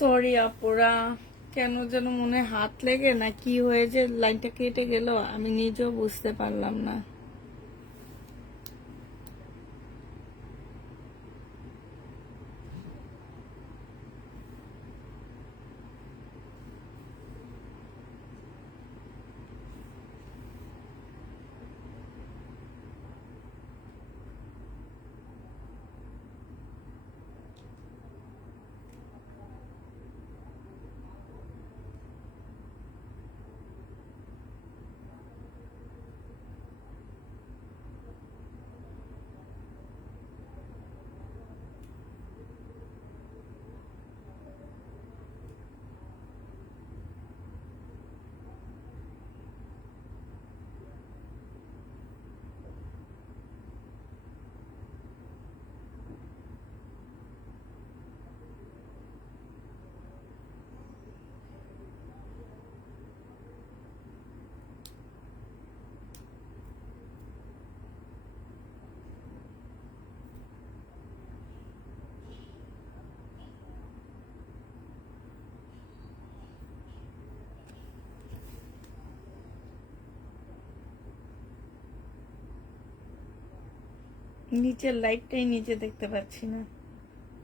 Sorry আপুরা, কেন যেন মনে হয় হাত লেগে না কি হয়েছে লাইনটা কেটে গেল, আমি নিজেও বুঝতে পারলাম না। নিচের লাইভটাই নিজে দেখতে পাচ্ছি না,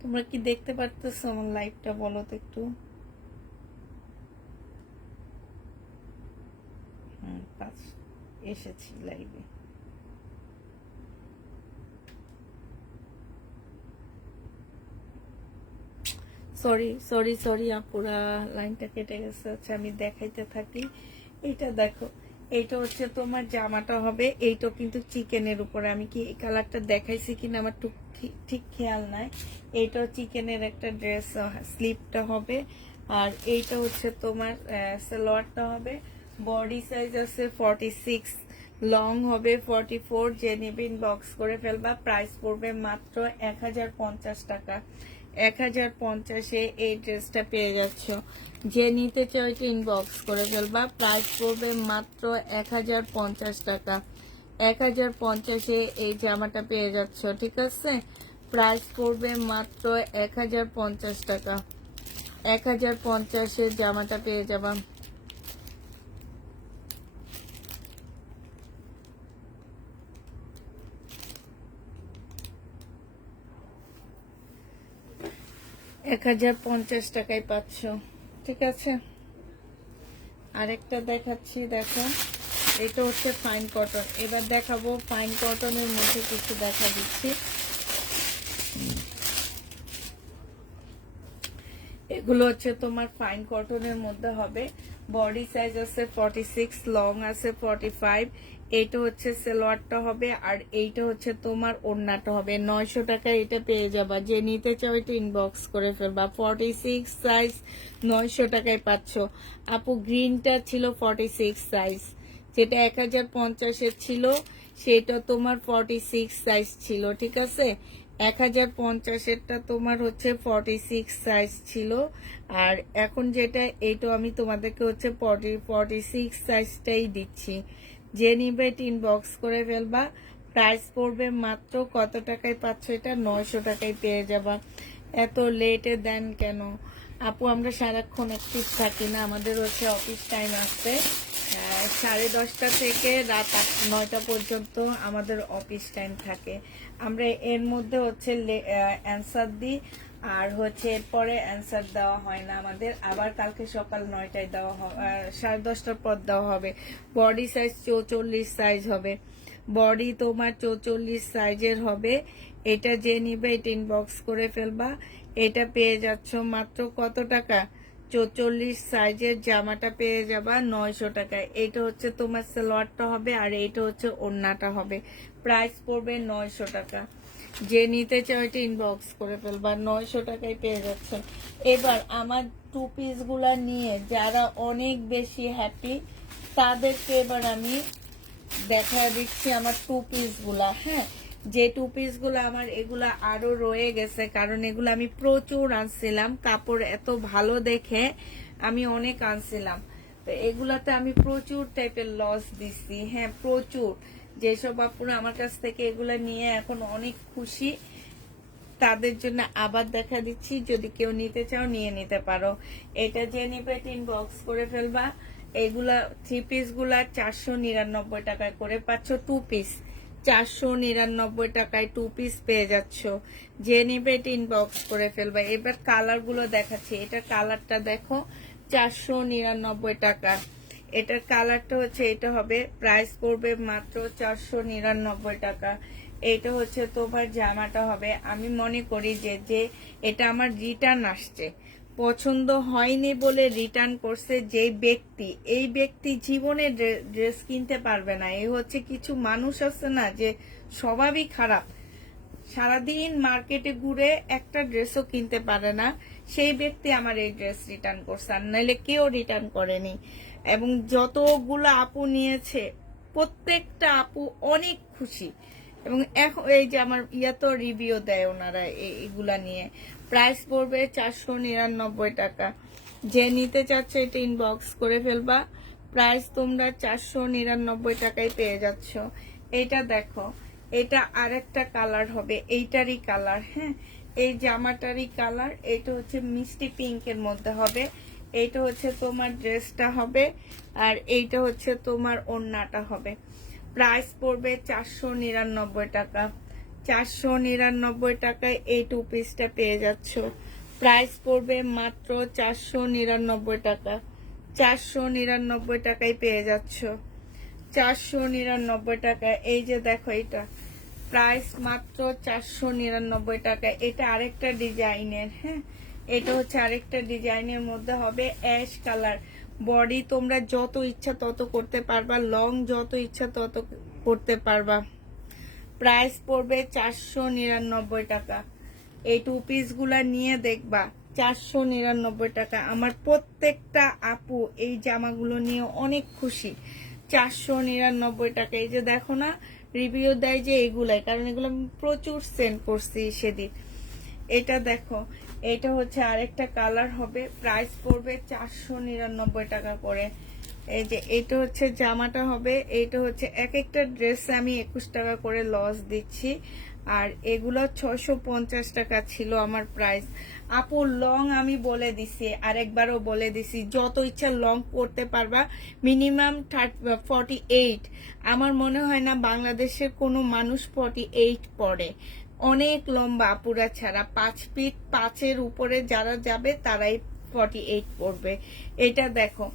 তোমরা কি দেখতে পারতেছো আমার লাইভটা? বলো তো একটু। পাঁচ এসেছি লাইভে। সরি সরি সরি আপুরা, লাইনটা কেটে গেছে। আচ্ছা আমি দেখাইতে থাকি। এইটা দেখো, এইটা হচ্ছে তোমার জামাটা হবে, এইটা কিন্তু চিকেনের উপরে। আমি কি এই কালারটা দেখাইছি কিনা আমার ঠিক খেয়াল নাই। এইটা চিকেনের একটা ড্রেস, স্লিপটা হবে। আর এইটা হচ্ছে তোমার সালোয়ারটা হবে। বডি সাইজ আছে 46, লং হবে 44। যে নেবে ইনবক্স করে ফেলবা। প্রাইস পড়বে মাত্র 1050 টাকা। 1050-এ এই ড্রেসটা পেয়ে যাচ্ছ। যে নিতে চাও ইনবক্স করে ফেলবা। প্রাইস পড়বে মাত্র 1050 টাকা। 1050-এ এই জামাটা পেয়ে যাচ্ছ, ঠিক আছে? প্রাইস পড়বে মাত্র 1050 টাকা। 1050-এ জামাটা পেয়ে যাবা। এক 1050 টাকায় পাচ্ছ, ঠিক আছে? আরেকটা দেখাচ্ছি, দেখো। এটা হচ্ছে ফাইন কটন। এবার দেখাবো ফাইন কটনের মধ্যে কিছু দেখা দিচ্ছি। এগুলো হচ্ছে তোমার ফাইন কটনের মধ্যে হবে। বডি সাইজ আছে 46, লং আছে 45। এইটা হচ্ছে সালোয়ারটা হবে, আর এইটা হচ্ছে তোমার ওড়নাটা হবে। 900 টাকায় এটা পেয়ে যাবা। যে নিতে চাও এটা ইনবক্স করে ফেলবা। 46 সাইজ 900 টাকায় পাচ্ছ। আপু গ্রিনটা ছিল 46 সাইজ, যেটা 1050-এর ছিল, সেটা তোমার 46 সাইজ ছিল, ঠিক আছে? 1050-এরটা তোমার হচ্ছে 46 সাইজ ছিল। আর এখন যেটা, এইটা আমি তোমাদেরকে হচ্ছে 46 সাইজটাই দিচ্ছি। যে নিবে ইনবক্স করে ফেলবা। প্রাইস পড়বে মাত্র কত টাকায় পাচ্ছ এটা? 900 টাকায় পেয়ে যাবা। এত লেটে দেন কেন আপু? আমরা সারাক্ষণ অ্যাক্টিভ থাকি না, আমাদের হচ্ছে অফিস টাইম আসছে 10:30 থেকে রাত 9টা পর্যন্ত আমাদের অফিস টাইম থাকে। আমরা এর মধ্যে হচ্ছে অ্যান্সার দিই, আর হচ্ছে এরপরে অ্যান্সার দেওয়া হয় না আমাদের। আবার কালকে সকাল 9টায় দেওয়া হবে, 10:30টার পর দেওয়া হবে। বডি সাইজ 44 সাইজ হবে। বডি তোমার 44 সাইজের হবে। এটা যে নিবে এটা ইনবক্স করে ফেলবা। এটা পেয়ে যাচ্ছ মাত্র কত টাকা? 44 সাইজের জামাটা পেয়ে যাবা 900 টাকায়। এইটা হচ্ছে তোমার সালোয়ারটা হবে, আর এইটা হচ্ছে ওড়নাটা হবে। প্রাইস পড়বে 900 টাকা। যে নিতে চাও এটা ইনবক্স করে ফেলবা। 900 টাকায় পেয়ে যাচ্ছে। এবার আমার টু পিস গুলা নিয়ে যারা অনেক বেশি হ্যাপি, তাদেরকে এবার আমি দেখা দিচ্ছি আমার টু পিস গুলা। হ্যাঁ, যে টু পিস গুলো আমার, এগুলা আরো রয়ে গেছে, কারণ এগুলো আমি প্রচুর আনছিলাম। কাপড় এত ভালো দেখে আমি অনেক আনছিলাম। তো এগুলাতে আমি প্রচুর টাইপের লস দিছি। হ্যাঁ, প্রচুর। যেসব আপুরা আমার কাছ থেকে এগুলা নিয়ে এখন অনেক খুশি, তাদের জন্য আবার দেখা দিচ্ছি, যদি কেউ নিতে চাও নিয়ে নিতে পারো। এটা যে নিবে ইনবক্স করে ফেলবা। এগুলা 3 পিস গুলা 499 টাকায় করে পাচ্ছ। 2 পিস 499 টাকায় 2 পিস পেয়ে যাচ্ছ। যে নিবে ইনবক্স করে ফেলবা। এবার কালার গুলো দেখাচ্ছি। এটার কালারটা দেখো, 499 টাকা। এটার কালারটা হচ্ছে, এটা হবে, প্রাইস পড়বে মাত্র 499 টাকা। এটা হচ্ছে তোমার জামাটা হবে। আমি মনে করি যে এটা আমার রিটার্ন আসছে, পছন্দ হয়নি বলে রিটার্ন করছে যে ব্যক্তি, এই ব্যক্তি জীবনে ড্রেস কিনতে পারবে না। এই হচ্ছে কিছু মানুষ আছে না, যে স্বভাবই খারাপ, সারাদিন মার্কেটে ঘুরে একটা ড্রেসও কিনতে পারে না। সেই ব্যক্তি আমার এই ড্রেস রিটার্ন করছে, আর নাহলে কেউ রিটার্ন করেনি। এবং যতগুলো আপু নিয়েছে, প্রত্যেকটা আপু অনেক খুশি। এবং এখন এই যে আমার তো রিভিউ দেয় ওনারা এইগুলা নিয়ে। প্রাইস পড়বে 499 টাকা। যে নিতে চাচ্ছে এটা ইনবক্স করে ফেলবা। প্রাইস তোমরা 499 টাকায় পেয়ে যাচ্ছ। এটা দেখো, এটা আরেকটা কালার হবে, এইটারই কালার। হ্যাঁ, এই জামাটারই কালার। এটা হচ্ছে মিষ্টি পিঙ্কের মধ্যে হবে। এইটা হচ্ছে তোমার ড্রেসটা হবে, আর এইটা হচ্ছে তোমার ওড়নাটা হবে। প্রাইস পড়বে 499 টাকা। 499 টাকায় এই 2 পিসটা পেয়ে যাচ্ছ। প্রাইস পড়বে মাত্র 499 টাকা। 499 টাকায় পেয়ে যাচ্ছ। 499 টাকা। এই যে দেখো, এটা প্রাইস মাত্র 499 টাকা। এটা আরেকটা ডিজাইনের। হ্যাঁ, এটা হচ্ছে আরেকটা ডিজাইনের মধ্যে হবে, অ্যাশ কালার। বডি তোমরা যত ইচ্ছা তত করতে পারবা, লং যত ইচ্ছা তত করতে পারবা। প্রাইস পড়বে 499 টাকা। এই 2 পিস গুলা নিয়ে দেখবা, 499 টাকা। আমার প্রত্যেকটা আপু এই জামাগুলো নিয়ে অনেক খুশি। 499 টাকা। এই যে দেখো না, রিভিউ দেয় যে এগুলাই, কারণ এগুলো আমি প্রচুর সেন্ড করছি সেদিন। এটা দেখো, এটা হচ্ছে আরেকটা কালার হবে। প্রাইস পড়বে 499 টাকা করে। এই যে এটা হচ্ছে জামাটা হবে। এইটা হচ্ছে এক একটা ড্রেসে আমি 21 টাকা করে লস দিচ্ছি, আর এগুলো 650 টাকা ছিল আমার প্রাইস। আপু লং আমি বলে দিছি, আরেকবারও বলে দিছি, যত ইচ্ছা লং পড়তে পারবা, মিনিমাম 48। আমার মনে হয় না বাংলাদেশের কোনো মানুষ 48 পড়ে। অনেক লম্বা আপুরা ছাড়া 5 ফিট 5-এর উপরে যারা যাবে তারাই 48 পড়বে। এটা দেখো,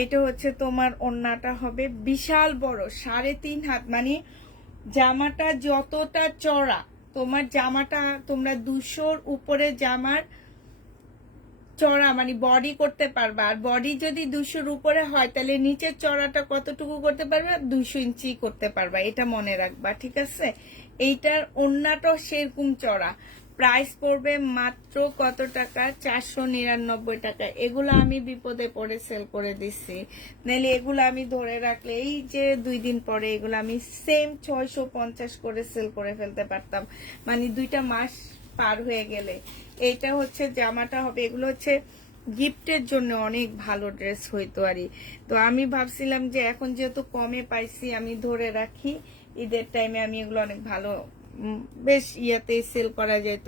এটা হচ্ছে তোমার ওড়নাটা হবে বিশাল বড়, 3.5 হাত। মানে জামাটা যতটা চড়া, তোমার জামাটা তোমরা 200-র উপরে জামার চড়া মানে বডি করতে পারবা। আর বডি যদি 200-র উপরে হয়, তাহলে নিচের চড়াটা কতটুকু করতে পারবা? 200 ইঞ্চি করতে পারবা। এটা মনে রাখবা, ঠিক আছে? এইটার ওড়নাটাও সেরকম চড়া। প্রাইস পড়বে মাত্র কত টাকা? 499 টাকা। এগুলো আমি বিপদে পড়ে সেল করে দিচ্ছি, নাহলে এগুলো আমি ধরে রাখলে এই যে 2 দিন পরে এগুলো আমি সেম 650 করে সেল করে ফেলতে পারতাম, মানে 2টা মাস পার হয়ে গেলে। এটা হচ্ছে জামাটা হবে। এগুলো হচ্ছে গিফটের জন্য অনেক ভালো ড্রেস হইতো আরই। তো আমি ভাবছিলাম যে এখন যেহেতু কমে পাইছি, আমি ধরে রাখি, ঈদের টাইমে আমি এগুলো অনেক ভালো বেশ ইয়াতে সেল করা যেত।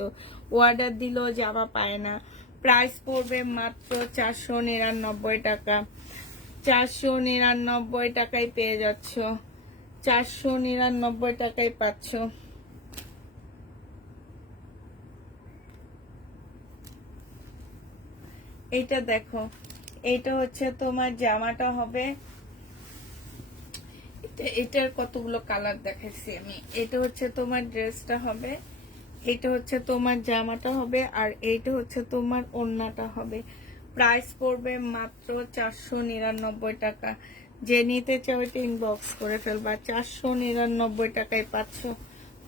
অর্ডার দিলেও জামা পায় না। প্রাইস পড়বে মাত্র 499 টাকা। 499 টাকায় পেয়ে যাচ্ছ। 499 টাকায় পাচ্ছ। এইটা দেখো, এইটা হচ্ছে তোমার জামাটা হবে। এটার কতগুলো কালার দেখাচ্ছি আমি। এটা হচ্ছে তোমার ড্রেসটা হবে, এটা হচ্ছে তোমার জামাটা হবে, আর এইটা হচ্ছে তোমার ওড়নাটা হবে। প্রাইস পড়বে মাত্র 499 টাকা। যে নিতে চাও এটা ইনবক্স করে ফেলবা। 499 টাকায় পাচ্ছ।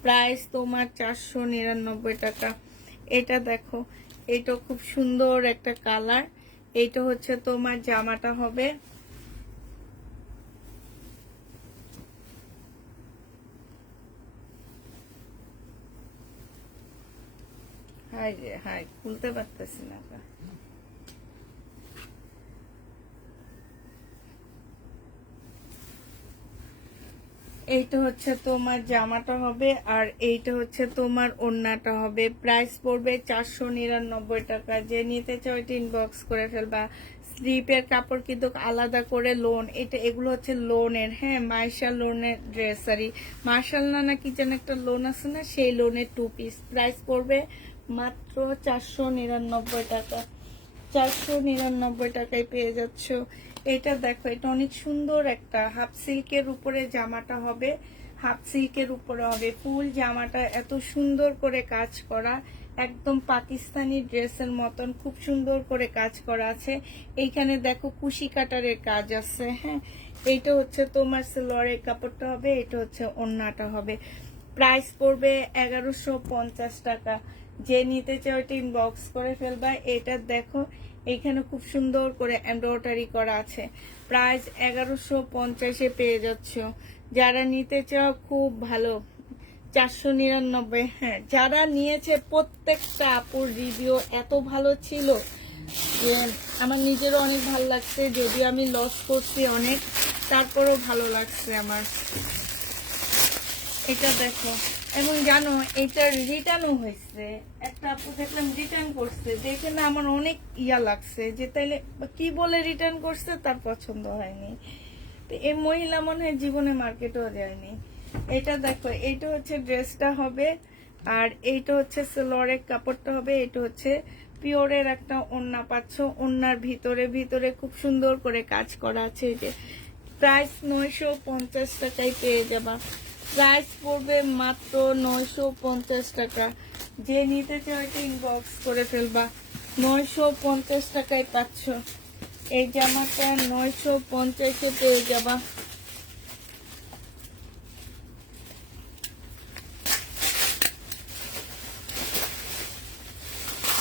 প্রাইস তোমার 499 টাকা। এটা দেখো, এটা খুব সুন্দর একটা কালার। এইটা হচ্ছে তোমার জামাটা হবে। হাই রে হাই, খুলতে পারতেছি না। এইটা হচ্ছে তোমার জামাটা হবে, আর এইটা হচ্ছে তোমার ওড়নাটা হবে। প্রাইস পড়বে 499 টাকা। যে নিতে চাও এটা ইনবক্স করে ফেলবা। স্লিপের কাপড় কিন্তু আলাদা করে লোন, এটা এগুলো হচ্ছে লোনের, হ্যাঁ, মার্শাল লোনের ড্রেসারি। মার্শাল না কি যেন একটা লোন আছে না, সেই লোনের 2 পিস। প্রাইস পড়বে মাত্র 499 টাকা। 499 টাকায় পেয়ে যাচ্ছ। এটা দেখো, এটা অনেক সুন্দর একটা হাফ সিল্কের উপরে জামাটা হবে, হাফ সিল্কের উপরে হবে। ফুল জামাটা এত সুন্দর করে কাজ করা, একদম পাকিস্তানি ড্রেসের মতন খুব সুন্দর করে কাজ করা আছে। এইখানে দেখো কুশি কাটারের কাজ আছে, হ্যাঁ। এইটা হচ্ছে তোমার সালোয়ারের কাপড়টা হবে, এটা হচ্ছে ওড়নাটা হবে। প্রাইস পড়বে 1150 টাকা। যে নিতে চাও এটা ইনবক্স করে ফেলবা। এটা দেখো, এইখানে খুব সুন্দর করে এমব্রয়ডারি করা আছে। প্রাইস 1150-এ পেয়ে যাচ্ছ। যারা নিতে চাও খুব ভালো, 499। হ্যাঁ, যারা নিয়েছে প্রত্যেকটা আপুর রিভিউ এত ভালো ছিল যে আমার নিজেরও অনেক ভালো লাগছে, যদিও আমি লস করছি অনেক, তারপরও ভালো লাগছে আমার। এটা দেখো, এবং জানো এটা রিটার্নও হয়েছে। একটা আপু দেখলাম রিটার্ন করছে, দেখে না আমার অনেক ইয়া লাগছে যে তাইলে কি বলে রিটার্ন করছে, তার পছন্দ হয়নি। তো এই মহিলা মনে হয় জীবনে মার্কেটেও যায়নি। এটা দেখো, এইটা হচ্ছে ড্রেসটা হবে, আর এইটা হচ্ছে সালোয়ারের কাপড়টা হবে। এটা হচ্ছে পিওরের একটা ওড়না পাচ্ছ। ওড়নার ভিতরে ভিতরে খুব সুন্দর করে কাজ করা আছে। এই যে প্রাইস 950 টাকায় পেয়ে যাবা। প্রাইস পড়বে মাত্র 950 টাকা। যে নিতে চাও এটা ইনবক্স করে ফেলবা। 950 টাকায় পাচ্ছ এই জামাটা, 950-এ পেয়ে যাবা।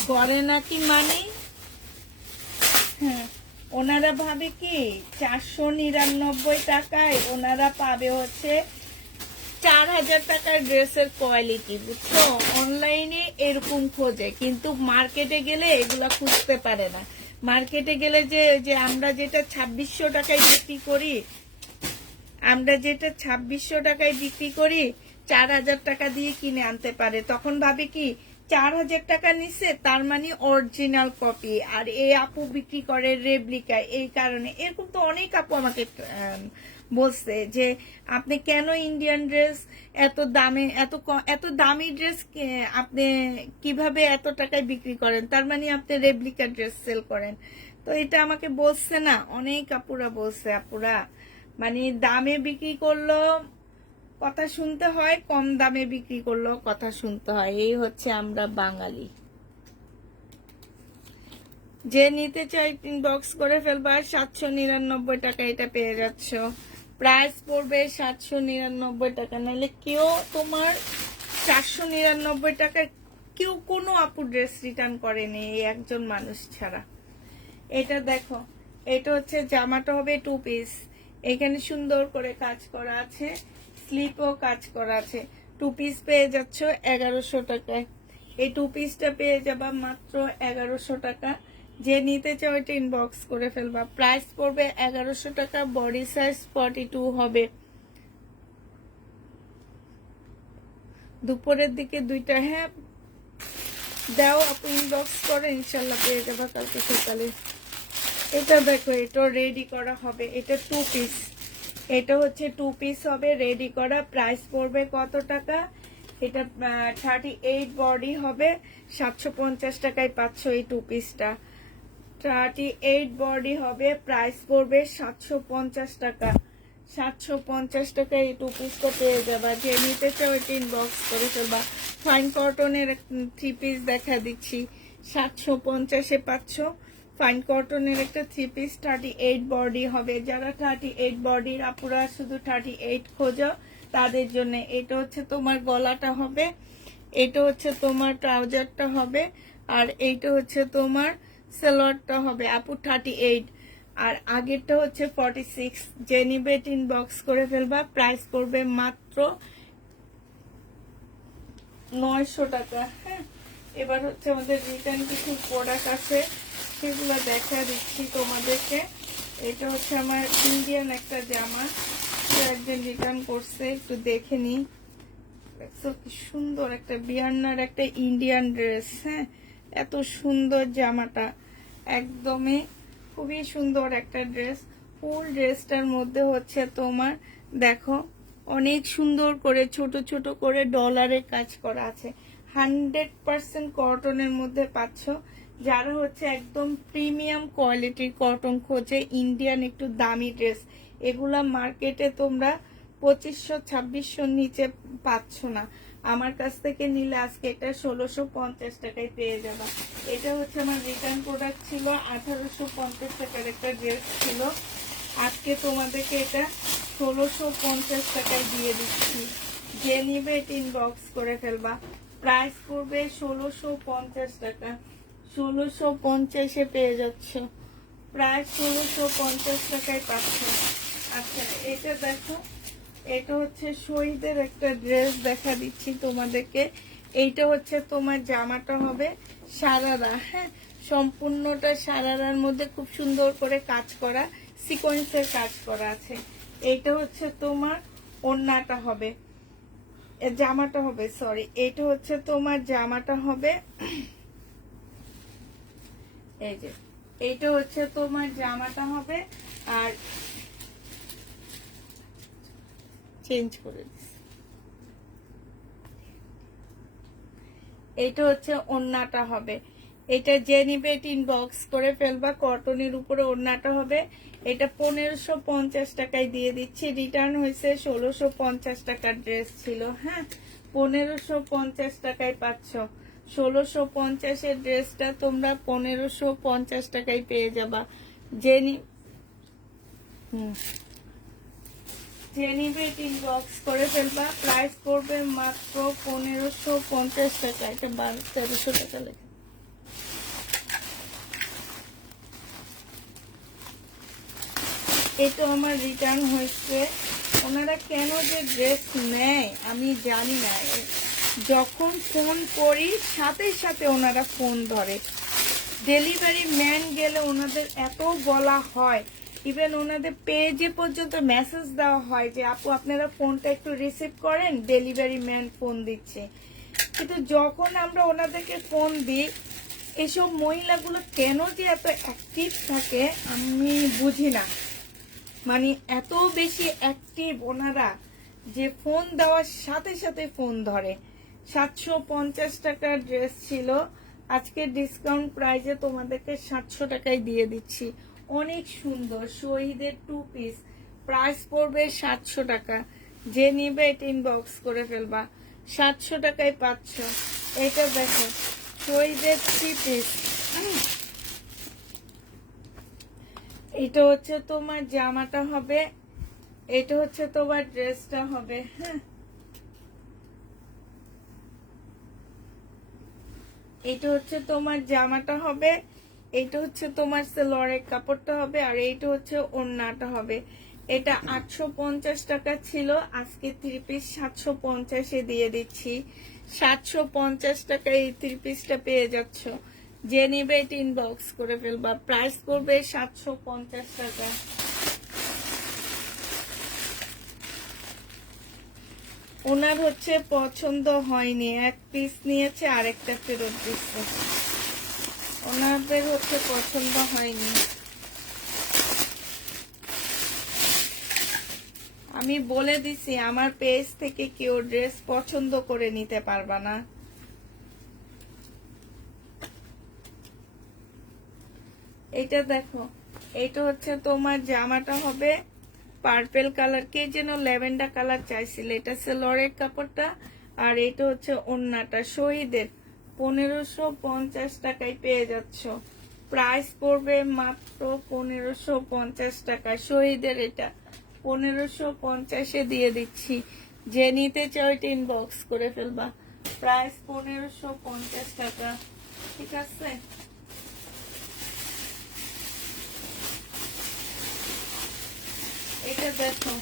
করে নাকি মানে, হ্যাঁ, ওনারা ভাবে কি 499 টাকায় ওনারা পাবে হচ্ছে 4000 টাকার ড্রেসের কোয়ালিটি, বুঝছো? অনলাইনে এরকম খোঁজে, কিন্তু মার্কেটে গেলে এগুলা খুঁজতে পারে না। মার্কেটে গেলে যে আমরা যেটা 2600 টাকায় বিক্রি করি, 4000 টাকা দিয়ে কিনে আনতে পারে। তখন ভাবে কি 4000 টাকা নিচ্ছে, তার মানে অরিজিনাল কপি, আর এই আপু বিক্রি করে রেপ্লিকা। এই কারণে এরকম তো অনেক আপু আমাকে বলছে যে আপনি কেন ইন্ডিয়ান ড্রেস এত দামে, এত দামি ড্রেস আপনি কিভাবে এত টাকায় বিক্রি করেন, তার মানে আপনি রেপ্লিকা ড্রেস সেল করেন। তো এটা আমাকে বলছে না, অনেক আপুরা বলছে। আপুরা মানে দামে বিক্রি করলো কথা শুনতে হয়, কম দামে বিক্রি করলেও কথা শুনতে হয়। এই হচ্ছে আমরা বাঙালি। যে নিতে চাই ইনবক্স করে ফেলবা। 799 টাকা এটা পেয়ে যাচ্ছ। প্রাইস পড়বে 799 টাকা। নাহলে কেউ তোমার 499 টাকায় কেউ কোনো আপু ড্রেস রিটার্ন করেনি, এই একজন মানুষ ছাড়া। এটা দেখো, এটা হচ্ছে জামাটা হবে 2 পিস। এখানে সুন্দর করে কাজ করা আছে, স্লিপও কাজ করা আছে। 2 পিস পেয়ে যাচ্ছ 1100 টাকায়। এই 2 পিসটা পেয়ে যাবা মাত্র 1100 টাকা। যে নিতে চাও এটা ইনবক্স করে ফেলবা। প্রাইস পড়বে 1100 টাকা। বডি সাইজ 42 হবে। দুপুরের দিকে 2টা, হ্যাঁ দাও আপু, ইনবক্স করে, ইনশাল্লাহ পেয়ে যাবা কালকে সকালে। এটা দেখো, এটা রেডি করা হবে। এটা 2 পিস, এটা হচ্ছে 2 পিস হবে রেডি করা। প্রাইস পড়বে কত টাকা? এটা 38 বডি হবে, 750 টাকায় পাচ্ছ এই 2 পিসটা। 38 বডি হবে, প্রাইস পড়বে 750 টাকা। 750 টাকায় এই 2 পিসটা পেয়ে যাবা। যে নিতে চাও এটা ইনবক্স করে ফেলবা। ফাইন কটনের 3 পিস দেখা দিচ্ছি, 750-এ পাচ্ছ। ফাইন কটনের একটা 3 পিস, 38 বডি হবে। যারা 38 বডির আপুরা শুধু 38 খোঁজো, তাদের জন্য। এটা হচ্ছে তোমার গলাটা হবে, এটা হচ্ছে তোমার ট্রাউজারটা হবে, আর এইটা হচ্ছে তোমার সালোয়ারটা হবে আপু 38, আর আগেরটা হচ্ছে 46। যে নিবে ইনবক্স করে ফেলবা। প্রাইস পড়বে মাত্র 900 টাকা। হ্যাঁ, এবার হচ্ছে আমাদের রিটার্ন কিছু প্রোডাক্ট আছে, সেগুলো দেখা দিচ্ছি তোমাদেরকে। এটা হচ্ছে আমার ইন্ডিয়ান একটা জামা, একদিন রিটার্ন করছে, একটু দেখে নি। দেখছো কি সুন্দর একটা বিয়ান্নার একটা ইন্ডিয়ান ড্রেস। হ্যাঁ, এত সুন্দর জামাটা, একদমই খুবই সুন্দর একটা ড্রেস। ফুল ড্রেসটার মধ্যে হচ্ছে তোমার দেখো অনেক সুন্দর করে ছোট ছোট করে ডলারের কাজ করা আছে। 100% কটনের মধ্যে পাচ্ছ। যারা হচ্ছে একদম প্রিমিয়াম কোয়ালিটির কটন খোঁজে, ইন্ডিয়ান একটু দামি ড্রেস, এগুলা মার্কেটে তোমরা 2500-2600 নিচে পাচ্ছ না। আমার কাছ থেকে নিলে আজকে এটা 1650 টাকায় পেয়ে যাবা। এটা হচ্ছে আমার রিটার্ন প্রোডাক্ট ছিল, 1850 টাকার একটা ড্রেস ছিল। আজকে তোমাদেরকে এটা 1650 টাকায় দিয়ে দিচ্ছি। যে নিবে এটা ইনবক্স করে ফেলবা। প্রাইস পড়বে 1650 টাকা। 1650-এ পেয়ে যাচ্ছ, প্রায় 1650 টাকায় পাচ্ছ। আচ্ছা, এটা দেখো, এটা হচ্ছে শহীদের একটা ড্রেস দেখা দিচ্ছি তোমাদেরকে। এইটা হচ্ছে তোমার জামাটা হবে সারারা। হ্যাঁ, সম্পূর্ণটা সারারার মধ্যে খুব সুন্দর করে কাজ করা, সিকোয়েন্সের কাজ করা আছে। এইটা হচ্ছে তোমার ওড়নাটা হবে, জামাটা হবে, সরি, এইটা হচ্ছে তোমার জামাটা হবে। এই যে এইটা হচ্ছে তোমার জামাটা হবে, আর চেঞ্জ করে দিচ্ছি, এইটা হচ্ছে ওড়নাটা হবে। এটা যে নিবে এটা ইনবক্স করে ফেলবা। কটনের উপরে ওড়নাটা হবে। এটা 1550 টাকায় দিয়ে দিচ্ছি। রিটার্ন হয়েছে 1650 টাকার ড্রেস ছিল। হ্যাঁ, 1550 টাকায় পাচ্ছ। 1650-এর ড্রেসটা তোমরা 1550 টাকায় পেয়ে যাবা। যে নিবে ইনবক্স করে ফেলবা। প্রাইস পড়বে মাত্র 1550 টাকা। এটা 1300 টাকা লেখা। এটা আমার রিটার্ন হয়েছে। ওনারা কেন যে ড্রেস নেয় আমি জানি না। যখন ফোন করি সাথে সাথে ওনারা ফোন ধরে। ডেলিভারি ম্যান গেলে ওনাদের এত বলা হয়, ইভেন ওনাদের পেজে পর্যন্ত মেসেজ দেওয়া হয় যে আপু আপনারা ফোনটা একটু রিসিভ করেন, ডেলিভারি ম্যান ফোন দিচ্ছে। কিন্তু যখন আমরা ওনাদেরকে ফোন দিই, এসব মহিলাগুলো কেন যে এত অ্যাক্টিভ থাকে আমি বুঝি না। মানে এত বেশি অ্যাক্টিভ ওনারা যে ফোন দেওয়ার সাথে সাথে ফোন ধরে। 750 টাকার ড্রেস ছিল, আজকে ডিসকাউন্ট প্রাইজে তোমাদেরকে 700 টাকায় দিয়ে দিচ্ছি। অনেক সুন্দর শহীদের 2 পিস, প্রাইস পড়বে 700 টাকা। যে নিবে এটা ইনবক্স করে ফেলবা। 700 টাকায় পাচ্ছ। এটা দেখো শহীদের 3 পিস। এটা হচ্ছে তোমার জামাটা হবে, এটা হচ্ছে তোমার ড্রেসটা হবে। হ্যাঁ, এটা হচ্ছে তোমার জামাটা হবে, এটা হচ্ছে তোমার সেলোয়ারের কাপড়টা হবে, আর এইটা হচ্ছে ওড়নাটা হবে। এটা 850 টাকা ছিল, আজকে 3 পিস 750-এ দিয়ে দিচ্ছি। 750 টাকায় এই 3 পিসটা পেয়ে যাচ্ছ। যে নিবে এটা ইনবক্স করে ফেলবা। প্রাইস করবে 750 টাকা। ওনার হচ্ছে পছন্দ হয়নি, 1 পিস নিয়েছে, আরেকটা ফেরত দিচ্ছে। ওনাদের হচ্ছে পছন্দ হয়নি। আমি বলে দিছি আমার পেজ থেকে কেউ ড্রেস পছন্দ করে নিতে পারবা না। এটা দেখো, এটা হচ্ছে তোমার জামাটা হবে পার্পেল কালার, কে যেন ল্যাভেন্ডার কালার চাইছিল। এটা সেলোয়ারের কাপড়টা, আর এটা হচ্ছে ওড়নাটা। শহীদের 1550 টাকায় পেয়ে যাচ্ছ। প্রাইস পড়বে মাত্র 1550 টাকা। শহীদের এটা 1550-এ দিয়ে দিচ্ছি। যে নিতে চাও এটা ইনবক্স করে ফেলবা। প্রাইস 1550 টাকা। ঠিক আছে, এটা দেখো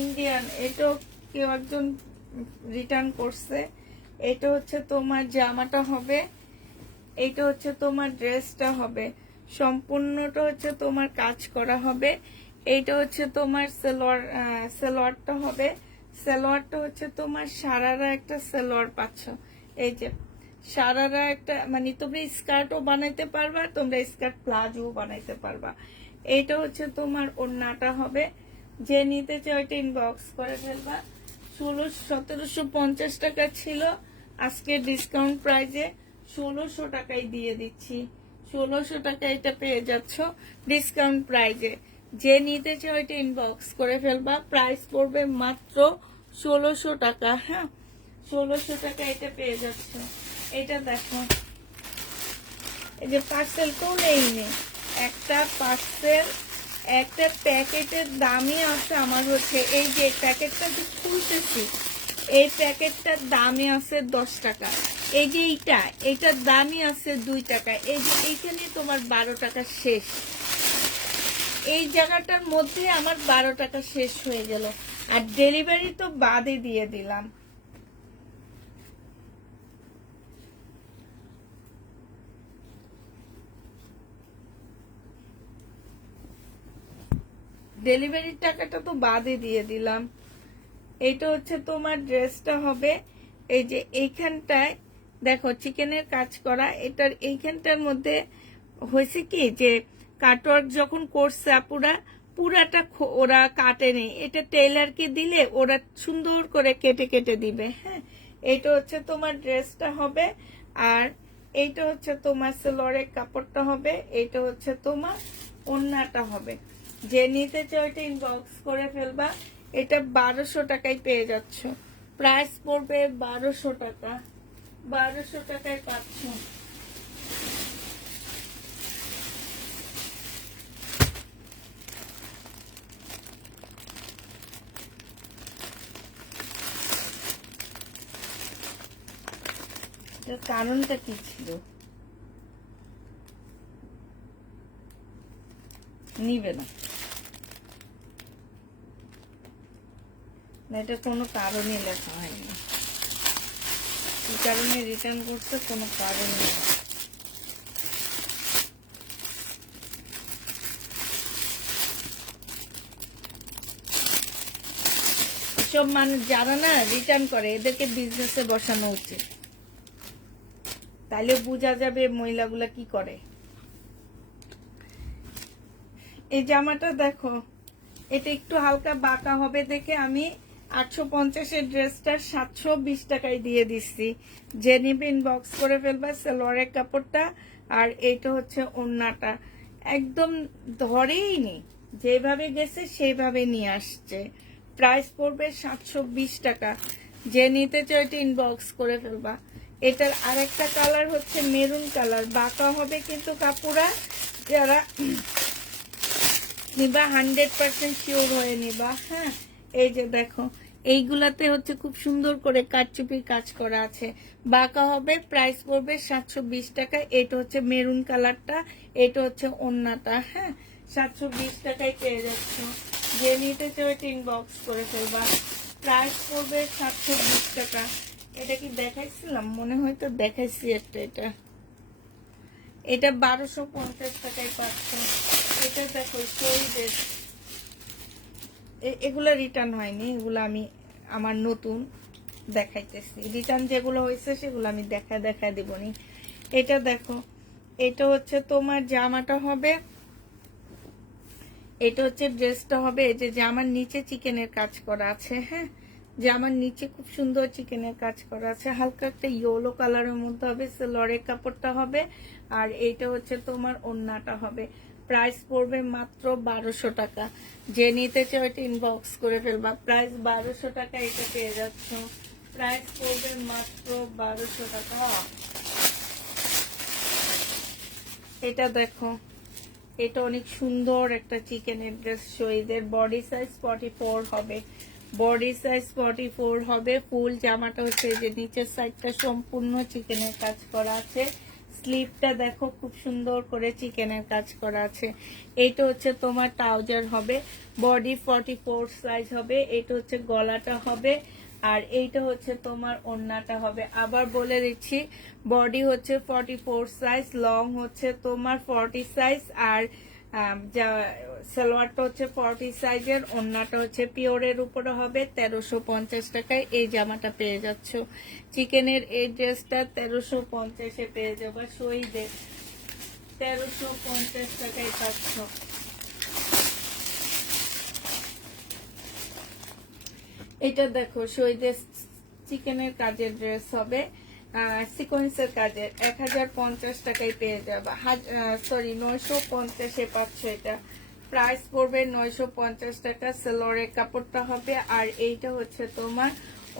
ইন্ডিয়ান, এটাও কেউ একজন রিটার্ন করছে। এটা হচ্ছে তোমার জামাটা হবে, এইটা হচ্ছে তোমার ড্রেসটা হবে। সম্পূর্ণটা হচ্ছে তোমার কাজ করা হবে। এইটা হচ্ছে তোমার সালোয়ারটা হবে, সালোয়ারটা হচ্ছে তোমার সারারা একটা সালোয়ার পাচ্ছ। এই যে সারারা একটা, মানে তোমরা স্কার্টও বানাইতে পারবা, তোমরা স্কার্ট প্লাজো বানাইতে পারবা। এইটা হচ্ছে তোমার ওড়নাটা হবে। যে নিতে চাও এটা ইনবক্স করে ফেলবা। 1750 টাকা ছিল, আজকে ডিসকাউন্ট প্রাইজে 1600 টাকায় দিয়ে দিচ্ছি। 1600 টাকা এটা পেয়ে যাচ্ছ ডিসকাউন্ট প্রাইজে। যে নিতে চাও এটা ইনবক্স করে ফেলবা। প্রাইস পড়বে মাত্র 1600 টাকা। হ্যাঁ, 1600 টাকা এটা পেয়ে যাচ্ছ। এটা দেখো, এই যে পার্সেল তো নেই, একটা পার্সেল একটা প্যাকেটের দামই আছে আমার হচ্ছে, এই যে প্যাকেটটা যে খুলতেছি এই প্যাকেটটার দামই আছে 10 টাকা। এই যে এইটার দামই আছে 2 টাকা। এই যে এইখানে তোমার 12 টাকা শেষ, এই জায়গাটার মধ্যে আমার 12 টাকা শেষ হয়ে গেল। আর ডেলিভারি তো বাদে দিয়ে দিলাম। ডেলিভারির টাকাটা তো বাদে দিয়ে দিলাম। এইটা হচ্ছে তোমার ড্রেসটা হবে। এই যে এইখানটায় দেখো চিকেনের কাজ করা, এটার এইখানটার মধ্যে হয়েছে কি যে কাটওয়ার্ক যখন করছে পুরাটা ওরা কাটে নেই, এটা টেইলারকে দিলে ওরা সুন্দর করে কেটে কেটে দিবে। হ্যাঁ, এইটা হচ্ছে তোমার ড্রেসটা হবে। আর এইটা হচ্ছে তোমার সেলোয়ারের কাপড়টা হবে। এইটা হচ্ছে তোমার ওড়নাটা হবে। যে নিতে চাও এটা ইনবক্স করে ফেলবা। এটা 1200 টাকায় পেয়ে যাচ্ছ। প্রাইস পড়বে 1200 টাকা। 1200 টাকায় পাচ্ছ। কারণটা কি ছিল? নিবে না, এটা কোনো কারণে লেখা হয়নি। কি কারণে রিটার্ন করছে কোনো কারণ নেই। সব মানুষ যারা না রিটার্ন করে এদেরকে বিজনেসে বসানো উচিত, তাহলে বোঝা যাবে মহিলাগুলা কি করে। এই জামাটা দেখো, এটা একটু হালকা বাঁকা হবে দেখে আমি 850-এর ড্রেসটা 720 টাকায় দিয়ে দিচ্ছি। যে নিবে ইনবক্স করে ফেলবা। সালোয়ারের কাপড়টা আর এইটা হচ্ছে ওড়নাটা একদম ধরেই নি, যেভাবে গেছে সেইভাবে নিয়ে আসছে। প্রাইস পড়বে 720 টাকা। যে নিতে চাও এটা ইনবক্স করে ফেলবা। এটার আরেকটা কালার হচ্ছে মেরুন কালার, বাঁকা হবে কিন্তু কাপড়া। যারা নিবা 100% শিওর হয়ে নিবা। হ্যাঁ, এই যে দেখো এইগুলাতে হচ্ছে খুব সুন্দর করে কাটচুপির কাজ করা আছে, বাঁকা হবে। প্রাইস পড়বে 720 টাকা। এটা হচ্ছে মেরুন কালারটা, এটা হচ্ছে ওড়নাটা। হ্যাঁ, 720 টাকায় পেয়ে যাচ্ছ। যে নিতে চাও এটা ইনবক্স করে ফেলবা। প্রাইস পড়বে 720 টাকা। এটা কি দেখাইছিলাম? মনে হয় তো দেখাইছি একটা। এটা 1250 টাকায় পাচ্ছ। এটা দেখো শরীরের, এগুলা রিটার্ন হয়নি, এগুলো আমি আমার নতুন দেখাইতেছি। রিটার্ন যেগুলো হয়েছে সেগুলো আমি দেখা দেবনি। এটা দেখো, এটা হচ্ছে তোমার জামাটা হবে, এটা হচ্ছে ড্রেসটা হবে। এই যে জামার নিচে চিকেনের কাজ করা আছে। হ্যাঁ, জামার নিচে খুব সুন্দর চিকেনের কাজ করা আছে, হালকা একটা ইয়েলো কালারের মধ্যে হবে। সেলোয়ারের কাপড়টা হবে। আর এইটা হচ্ছে তোমার ওড়নাটা হবে। প্রাইস পড়বে মাত্র 1200 টাকা। যে নিতে চাও এটা ইনবক্স করে ফেলবা। প্রাইস 1200 টাকা এটা পেয়ে যাচ্ছ। প্রাইস পড়বে মাত্র 1200 টাকা। এটা দেখো, এটা অনেক সুন্দর একটা চিকেনের ড্রেস। শহীদের বডি সাইজ 44 হবে। বডি সাইজ 44 হবে। ফুল জামাটা হচ্ছে যে নিচের সাইডটা সম্পূর্ণ চিকেনের কাজ করা আছে। স্লিভটা দেখো খুব সুন্দর করে চিকেনের কাজ করা আছে। এইটা হচ্ছে তোমার ট্রাউজার হবে। বডি 44 সাইজ হবে। এটা হচ্ছে গলাটা হবে। আর এইটা হচ্ছে তোমার ওড়নাটা হবে। আবার বলে দিচ্ছি, বডি হচ্ছে 44 সাইজ, লং হচ্ছে তোমার 40 সাইজ, আর যা সালোয়ারটা হচ্ছে 40 সাইজের, ওড়নাটা হচ্ছে পিওরের উপরে হবে। 1350 টাকায় এই জামাটা পেয়ে যাচ্ছ। চিকেনের এই ড্রেসটা 1350-এ পেয়ে যাবে শহীদের, 1350 টাকায় পাচ্ছ। এটা দেখো শহীদের চিকেনের কাজের ড্রেস হবে, সিকোয়েন্সের কাজের, 1050 টাকায় পেয়ে যাবে। সরি 950-এ পাচ্ছ। এটা প্রাইস পড়বে 950 টাকা। সেলোয়ারের কাপড়টা হবে আর এইটা হচ্ছে তোমার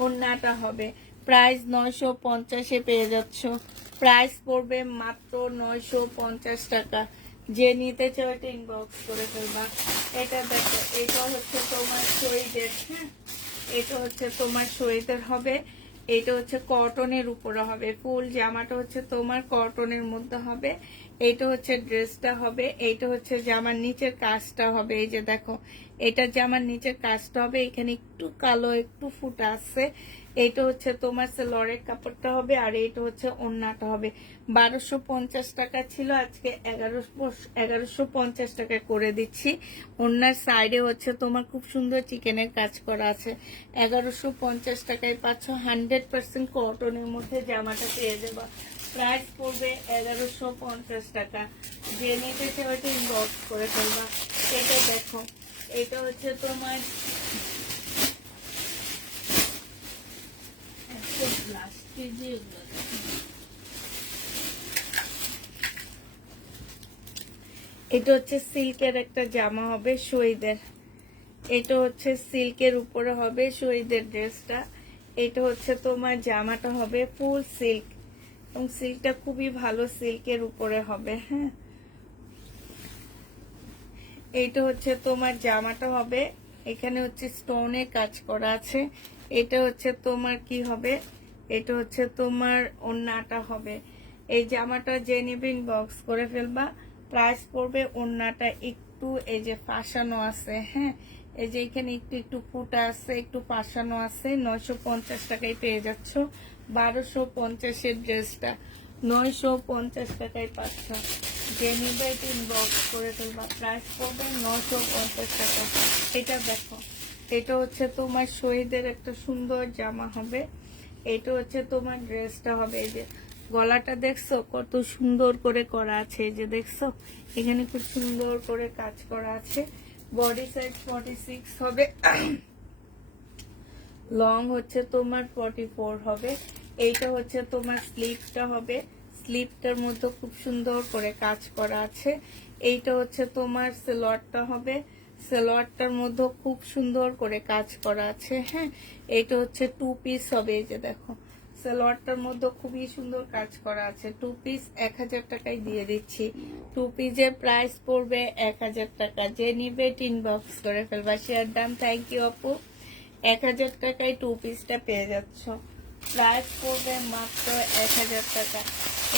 ওড়নাটা হবে। প্রাইস 950-এ পেয়ে যাচ্ছ। প্রাইস পড়বে মাত্র 950 টাকা। যে নিতে চাও এটা ইনবক্স করে ফেলবা। এটা দেখো, এটা হচ্ছে তোমার শহীদের, হ্যাঁ এটা হচ্ছে তোমার শহীদের হবে। এটা হচ্ছে কটনের উপরে হবে, ফুল জামাটা হচ্ছে তোমার কটনের মধ্যে হবে। এইটা হচ্ছে ড্রেসটা হবে। এইটা হচ্ছে জামার নিচের কাজটা হবে। এই যে দেখো, এটা জামার নিচের কাজটা হবে, এখানে একটু কালো একটু ফুটা আছে। এইটা হচ্ছে তোমার সেলোয়ারের কাপড়টা হবে আর এইটা হচ্ছে ওড়নাটা হবে। 1250 টাকা ছিল, আজকে 1150 টাকা করে দিচ্ছি। ওড়নার সাইডে হচ্ছে তোমার খুব সুন্দর চিকেনের কাজ করা আছে। 1150 টাকায় পাচ্ছ। 100% কটনের মধ্যে জামাটা পেয়ে যাবা। প্রাইস পড়বে 1150 টাকা। যে নিতে চাও এটা ইনবক্স করে ফেলবা। এটা দেখো, এটা হচ্ছে তোমার এটা হচ্ছে সিল্কের একটা জামা হবে শহীদের। এটা হচ্ছে সিল্কের উপরে হবে শহীদের ড্রেসটা। এটা হচ্ছে তোমার জামাটা হবে ফুল সিল্ক, এবং সিল্কটা খুবই ভালো সিল্কের উপরে হবে। হ্যাঁ, এইটা হচ্ছে তোমার জামাটা হবে, এখানে হচ্ছে স্টোনের কাজ করা আছে। এটা হচ্ছে তোমার কি হবে, এটা হচ্ছে তোমার ওড়নাটা হবে। এই জামাটা যে নিবেন বক্স করে ফেলবা। প্রাইস পড়বে, ওড়নাটা একটু এই যে ফাঁসানো আছে, হ্যাঁ এই যে এখানে একটু একটু ফুটা আছে, একটু ফাঁসানো আছে। 950 টাকায় পেয়ে যাচ্ছ। 1250-এর ড্রেসটা 950 টাকায় পাচ্ছ। যে নিবে ইনবক্স করে ফেলবা। প্রাইস পড়বে 950 টাকা। এটা দেখো, এটা হচ্ছে তোমার শহীদের একটা সুন্দর জামা হবে। এটা হচ্ছে তোমার ড্রেসটা হবে। এই যে গলাটা দেখছো কত সুন্দর করে করা আছে, এই যে দেখছো এখানে খুব সুন্দর করে কাজ করা আছে। বডি সাইজ 46 হবে, লং হচ্ছে তোমার 44 হবে। এইটা হচ্ছে তোমার স্লিভটা হবে, স্লিভটার মধ্যে খুব সুন্দর করে কাজ করা আছে। এইটা হচ্ছে তোমার সেলোয়ারটা হবে, সেলোয়ারটার মধ্যে খুব সুন্দর করে কাজ করা আছে। হ্যাঁ, এইটা হচ্ছে 2 পিস হবে। এই যে দেখো, সালোয়ারটার মধ্যে খুবই সুন্দর কাজ করা আছে। 2 পিস 1000 টাকায় দিয়ে দিচ্ছি। 2 পিসের প্রাইস পড়বে 1000 টাকা। যে নিবে ইনবক্স করে ফেলবা। শেয়ার দাম, থ্যাংক ইউ আপু। 1000 টাকায় 2 পিসটা পেয়ে যাচ্ছ। প্রাইস পড়বে মাত্র 1000 টাকা।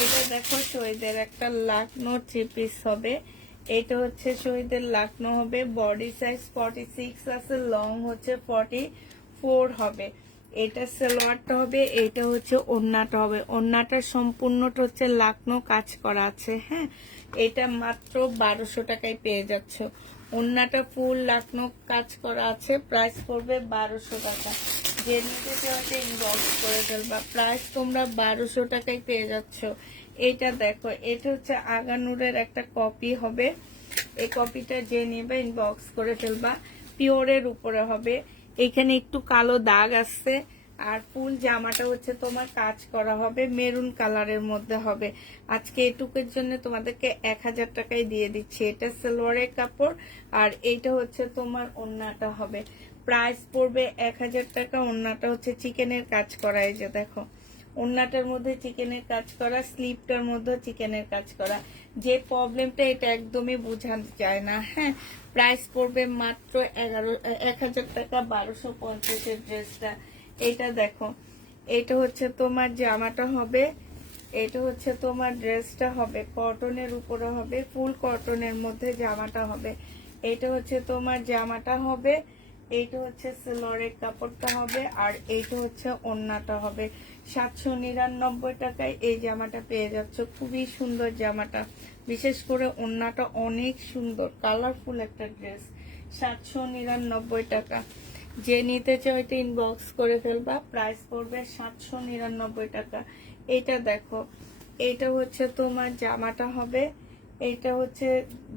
এটা দেখো শহীদের একটা লাকনো 3 পিস হবে। এটা হচ্ছে শহীদের লাকনো হবে। বডি সাইজ 46 আছে, লং হচ্ছে 44 হবে। এটা সালোয়ারটা হবে, এটা হচ্ছে ওড়নাটা হবে। ওড়নাটা সম্পূর্ণটা হচ্ছে লাকনো কাজ করা আছে। হ্যাঁ, এটা মাত্র 1200 টাকায় পেয়ে যাচ্ছ। ওড়নাটা ফুল লাকনো কাজ করা আছে। প্রাইস পড়বে 1200 টাকা। যে নিতে চাইতে ইনবক্স করে ফেলবা। প্রাইস তোমরা 1200 টাকায় পেয়ে যাচ্ছ। এটা দেখো, এটা হচ্ছে আগানুরের একটা কপি হবে। এই কপিটা যে নেবে ইনবক্স করে ফেলবা। পিওরের উপরে হবে, এখানে একটু কালো দাগ আসছে। আর ফুল জামাটা হচ্ছে তোমার কাজ করা হবে, মেরুন কালারের মধ্যে হবে। আজকে এটুকুর জন্য তোমাদেরকে 1000 টাকায় দিয়ে দিচ্ছি। এটা সালোয়ারের কাপড় আর এইটা হচ্ছে তোমার ওড়নাটা হবে। প্রাইস পড়বে 1000 টাকা। ওড়নাটা হচ্ছে চিকেনের কাজ করা। এই যে দেখো, ওড়নাটার মধ্যে চিকেনের কাজ করা, স্লিপটার মধ্যে চিকেনের কাজ করা। যে প্রবলেমটা এটা একদমই বোঝানো যায় না। হ্যাঁ, প্রাইস পড়বে মাত্র 1000 টাকা। 1250-এর ড্রেসটা। এটা দেখো, এটা হচ্ছে তোমার জামাটা হবে, এটা হচ্ছে তোমার ড্রেসটা হবে। কটনের উপরে হবে, ফুল কটনের মধ্যে জামাটা হবে। এটা হচ্ছে তোমার জামাটা হবে, এইটা হচ্ছে সালোয়ারের কাপড়টা হবে আর এইটা হচ্ছে ওড়নাটা হবে। 799 টাকায় এই জামাটা পেয়ে যাচ্ছ। খুবই সুন্দর জামাটা, বিশেষ করে ওড়নাটা অনেক সুন্দর, কালারফুল একটা ড্রেস। 799 টাকা। যে নিতে চাও এটা ইনবক্স করে ফেলবা। প্রাইস পড়বে 799 টাকা। এটা দেখো, এটা হচ্ছে তোমার জামাটা হবে, এটা হচ্ছে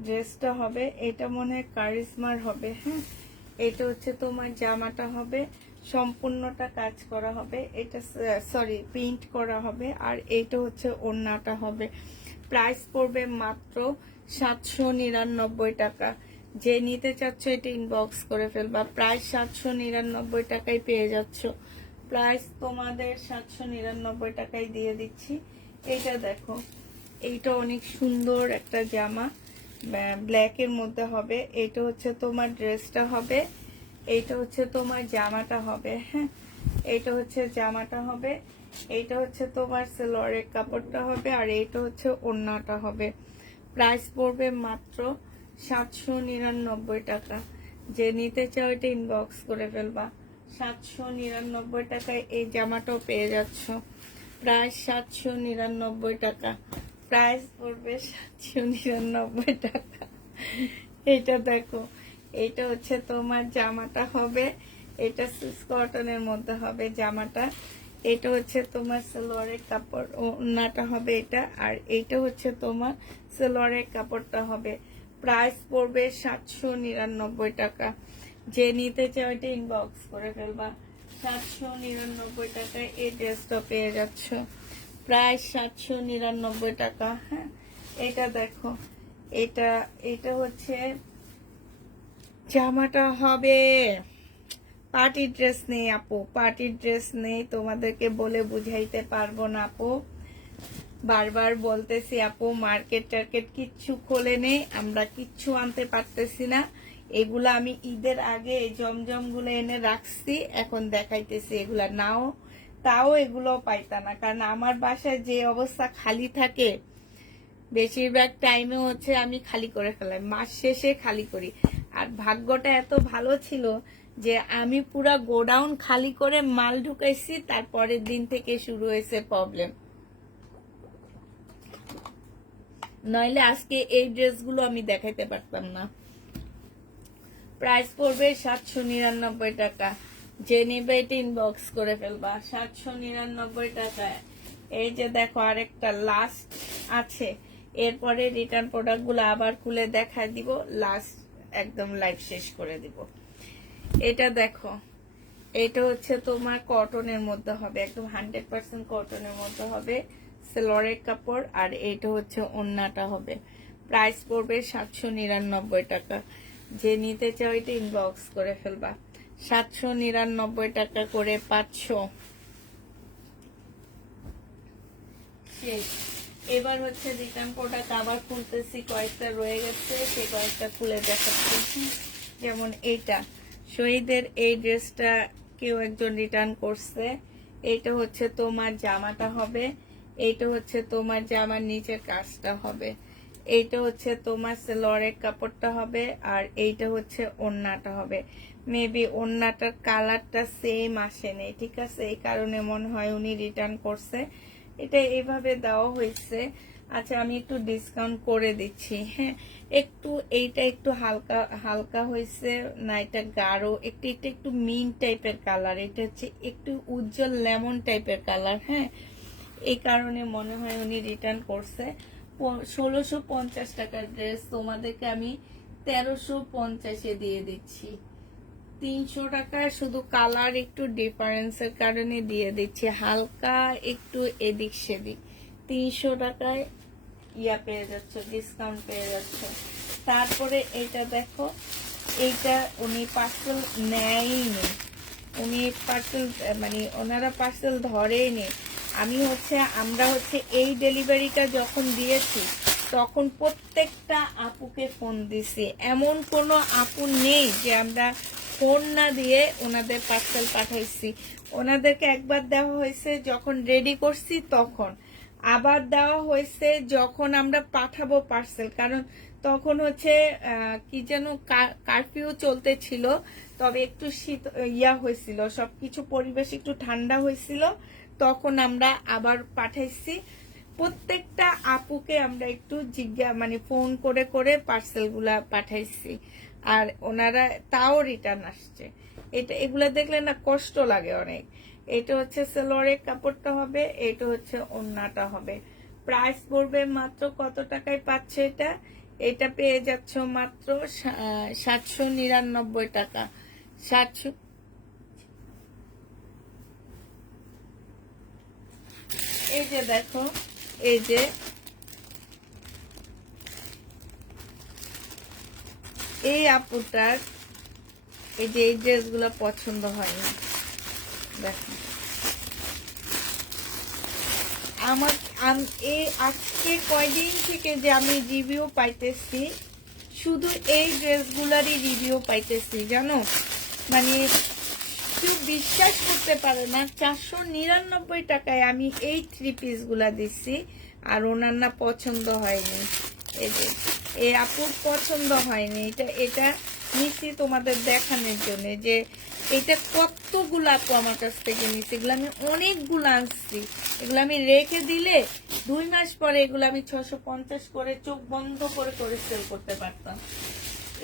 ড্রেসটা হবে, এটা মনে হয় কারিজমার হবে। হ্যাঁ, এটা হচ্ছে তোমার জামাটা হবে, সম্পূর্ণটা কাজ করা হবে, এটা সরি প্রিন্ট করা হবে, আর এইটা হচ্ছে ওড়নাটা হবে। প্রাইস পড়বে মাত্র 799 টাকা। যে নিতে চাচ্ছ এটা ইনবক্স করে ফেলবা। প্রাইস 799 টাকায় পেয়ে যাচ্ছ। প্রাইস তোমাদের 799 টাকায় দিয়ে দিচ্ছি। এটা দেখো, এইটা অনেক সুন্দর একটা জামা, ব্ল্যাকের মধ্যে হবে। এটা হচ্ছে তোমার ড্রেসটা হবে, এইটা হচ্ছে তোমার জামাটা হবে। হ্যাঁ, এইটা হচ্ছে জামাটা হবে, এইটা হচ্ছে তোমার সালোয়ারের কাপড়টা হবে, আর এইটা হচ্ছে ওড়নাটা হবে। প্রাইস পড়বে মাত্র 799 টাকা। যে নিতে চাও এটা ইনবক্স করে ফেলবা। 799 টাকায় এই জামাটাও পেয়ে যাচ্ছ। প্রাইস 799 টাকা। প্রাইস পড়বে 799 টাকা। এটা দেখো, এটা হচ্ছে তোমার জামাটা হবে, এটা সুইস কটনের মধ্যে হবে জামাটা। এটা হচ্ছে তোমার সালোয়ারের কাপড়, ওড়নাটা হবে এটা, আর এইটা হচ্ছে তোমার সালোয়ারের কাপড়টা হবে। প্রাইস পড়বে 799 টাকা। যে নিতে চাও এটা ইনবক্স করে ফেলবা। 799 টাকায় এই ড্রেসটা পেয়ে যাচ্ছ। প্রাইস 799 টাকা। হ্যাঁ, এটা দেখো, এটা এটা হচ্ছে জামাটা হবে। পার্টি ড্রেস নেই আপু, পার্টি ড্রেস নেই, তোমাদেরকে বলে বুঝাইতে পারবো না আপু। বারবার বলতেছি আপু, মার্কেট টার্কেট কিচ্ছু খোলে নেই, আমরা কিচ্ছু আনতে পারতেছি না। এগুলা আমি ঈদের আগে এই জমজম গুলো এনে রাখছি, এখন দেখাইতেছি এগুলা নাও, তাও এগুলো পাইতা না। কারণ আমার বাসায় যে অবস্থা খালি থাকে, বেশিরভাগ টাইমে হচ্ছে আমি খালি করে ফেলাই, মাস শেষে খালি করি। আর ভাগ্যটা এত ভালো ছিল যে আমি পুরা গোডাউন খালি করে মাল ঢুকাইছি, তারপরের দিন থেকে শুরু হয়েছে প্রবলেম। নইলে আজকে এই ড্রেসগুলো আমি দেখাইতে পারতাম না। প্রাইস পড়বে 799 টাকা। যে নেবে এটা ইনবক্স করে ফেলবা। 799 টাকায়। এই যে দেখো, আরেকটা লাস্ট আছে, এরপরে রিটার্ন প্রোডাক্ট গুলো আবার খুলে দেখা দিব, লাস্ট একদম লাইভ শেষ করে দিব। এটা দেখো, এটা হচ্ছে তোমার কটনের মধ্যে হবে, একদম 100% কটনের মধ্যে হবে, সালোয়ারের কাপড়, আর এইটা হচ্ছে ওড়নাটা হবে। প্রাইস পড়বে 799 টাকা। যে নিতে চাও এটা ইনবক্স করে ফেলবা। 799 টাকা করে পাচ্ছ। এবার হচ্ছে রিটার্ন প্রোডাক্ট আবার খুলতেছি, কয়েকটা রয়ে গেছে, সে কয়েকটা খুলে দেখাচ্ছি। যেমন এইটা, শহীদের এই ড্রেসটা কেউ একজন রিটার্ন করছে। এইটা হচ্ছে তোমার জামাটা হবে, এইটা হচ্ছে তোমার জামার নিচের কাজটা হবে, এইটা হচ্ছে তোমার সালোয়ারের কাপড়টা হবে, আর এইটা হচ্ছে ওড়নাটা হবে। মেবি ওড়নাটার কালারটা সেম আসেনি, ঠিক আছে, এই কারণে মনে হয় উনি রিটার্ন করছে। এটা এইভাবে দেওয়া হয়েছে। আচ্ছা, আমি একটু ডিসকাউন্ট করে দিচ্ছি। হ্যাঁ, একটু এইটা একটু হালকা হালকা হয়েছে না, এটা গাঢ়, একটু এটা একটু মিন টাইপের কালার, এটা হচ্ছে একটু উজ্জ্বল লেমন টাইপের কালার। হ্যাঁ, এই কারণে মনে হয় উনি রিটার্ন করছে। 1650 টাকার ড্রেস তোমাদেরকে আমি 1350-এ দিয়ে দিচ্ছি। 300 টাকায় শুধু কালার একটু ডিফারেন্সের কারণে দিয়ে দিচ্ছি, হালকা একটু এদিক সেদিক। 300 টাকায় ইয়া পেয়ে যাচ্ছ, ডিসকাউন্ট পেয়ে যাচ্ছ। তারপরে এটা দেখো, এইটা উনি পার্সেল নেয়নি, উনি পার্সেল মানে ওনারা পার্সেল ধরেইনি। আমরা হচ্ছে এই ডেলিভারিটা যখন দিয়েছি তখন প্রত্যেকটা আপুকে ফোন দিছি, এমন কোনো আপু নেই যে আমরা ফোন না দিয়ে ওনাদের পার্সেল পাঠাইছি। ওনাদেরকে একবার দেওয়া হয়েছে যখন রেডি করছি তখন, আবার দেওয়া হয়েছে যখন আমরা পাঠাবো পার্সেল, কারণ তখন হচ্ছে কি যেন কারফিউ চলতে ছিল, তবে একটু শীত ইয়া হয়েছিল, সবকিছু পরিবেশ একটু ঠান্ডা হয়েছিল, তখন আমরা আবার পাঠাইছি। প্রত্যেকটা আপুকে আমরা একটু মানে ফোন করে করে পার্সেলগুলা পাঠাইছি, আর ওনারা তাও রিটার্ন আসছে। এগুলা দেখলে না কষ্ট লাগে অনেক। এটা হচ্ছে সালোয়ারের কাপড়টা হবে, এটা হচ্ছে ওড়নাটা হবে। প্রাইস পড়বে মাত্র কত টাকায় পাচ্ছে এটা? এটা পেয়ে যাচ্ছ মাত্র 799 টাকা। 700। এই যে দেখো, এই যে এই আপুটার এই যে এই ড্রেসগুলো পছন্দ হয় না। দেখো আমার এই আজকে কয়দিন থেকে যে আমি রিভিউ পাইতেছি, শুধু এই ড্রেসগুলারই রিভিউ পাইতেছি জানো। মানে কেউ বিশ্বাস করতে পারে না, 499 টাকায় আমি এই 3 পিসগুলা দিচ্ছি, আর ওনার না পছন্দ হয়নি। এই যে এই আপুর পছন্দ হয়নি। এটা নিচ্ছি তোমাদের দেখানোর জন্য যে এটা কতগুলো আপু আমার কাছ থেকে নিচ্ছি। এগুলো আমি অনেকগুলো আনছি, এগুলো আমি রেখে দিলে 2 মাস পরে এগুলো আমি 650 করে চোখ বন্ধ করে করে সেল করতে পারতাম।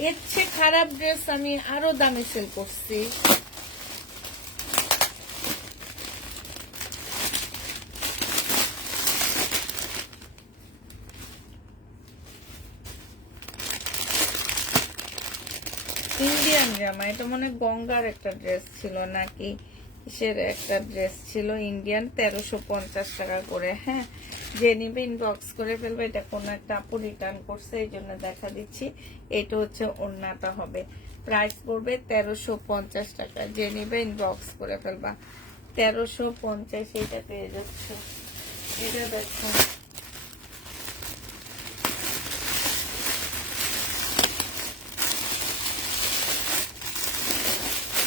এর চেয়ে খারাপ ড্রেস আমি আরো দামে সেল করছি। ইন্ডিয়ান জামা, এটা মনে গঙ্গার একটা ড্রেস ছিল নাকি কিসের একটা ড্রেস ছিল ইন্ডিয়ান, 1350 টাকা করে। হ্যাঁ, যে নিবে ইনবক্স করে ফেলবে। এটা কোনো একটা আপু রিটার্ন করছে, এই জন্য দেখা দিচ্ছি। এটা হচ্ছে ওড়নাটা হবে, প্রাইস পড়বে 1350 টাকা। যে নিবে ইনবক্স করে ফেলবা। 1350 এটা পেয়ে যাচ্ছে। এটা দেখো,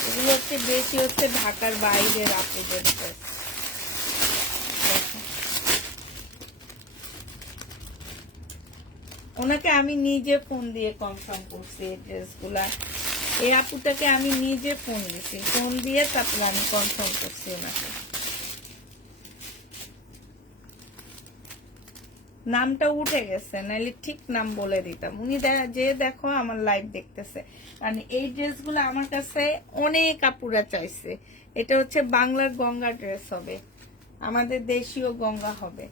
এগুলো হচ্ছে বেশি হচ্ছে ঢাকার বাইরের আপুদের ড্রেস। ওনাকে আমি নিজে ফোন দিয়ে কনফার্ম করছি এই ড্রেসগুলা। এই আপুটাকে আমি নিজে ফোন দিছি, ফোন দিয়ে তারপরে আমি কনফার্ম করছি ওনাকে। নামটা উঠে গেছে, নাহলে ঠিক নাম বলে দিতাম। উনি যে দেখো আমার লাইভ দেখতেছে। মানে এই ড্রেসগুলো আমার কাছে অনেক আপুরা চাইছে। এটা হচ্ছে বাংলার গঙ্গা ড্রেস হবে, আমাদের দেশীয় গঙ্গা হবে।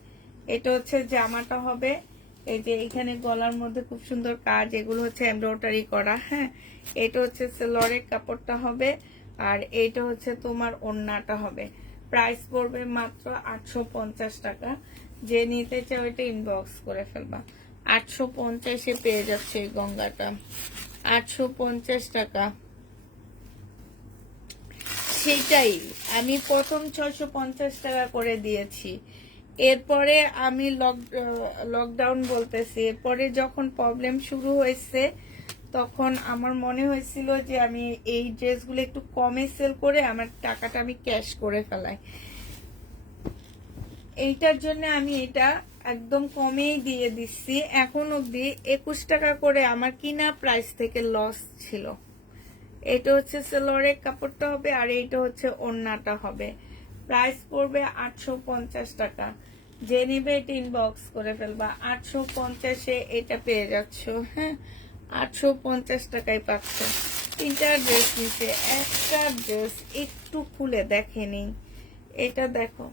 এটা হচ্ছে জামাটা হবে, এই যে এখানে গলার মধ্যে খুব সুন্দর কাজ, এগুলো হচ্ছে এমব্রয়ডারি করা। হ্যাঁ, এটা হচ্ছে সালোয়ারের কাপড়টা হবে, আর এইটা হচ্ছে তোমার ওড়নাটা হবে। প্রাইস পড়বে মাত্র 850 টাকা। যে নিতে চাও এটা ইনবক্স করে ফেলবা। 850-এ পেয়ে যাচ্ছে এই গঙ্গাটা, 850 টাকা। সেটাই আমি প্রথম 650 টাকা করে দিয়েছি। এরপরে আমি লকডাউন বলতেছি, এরপরে যখন প্রবলেম শুরু হয়েছে তখন আমার মনে হয়েছিল যে আমি এই ড্রেসগুলো একটু কমে সেল করে আমার টাকাটা আমি ক্যাশ করে ফেলাই। এইটার জন্য আমি এটা একদম কমেই দিয়ে দিচ্ছি। এখন অবধি 21 টাকা করে আমার কিনা প্রাইস থেকে লস ছিল। এটা হচ্ছে সালোয়ারের কাপড়টা হবে, আর এইটা হচ্ছে ওড়নাটা হবে। প্রাইস পড়বে 850 টাকা। যে নিবে এটা ইনবক্স করে ফেলবা। 850-এ এটা পেয়ে যাচ্ছ। হ্যাঁ, 850 টাকায় পাচ্ছ। 3টা ড্রেস নিচে, একটা ড্রেস একটু খুলে দেখেনি। এটা দেখো,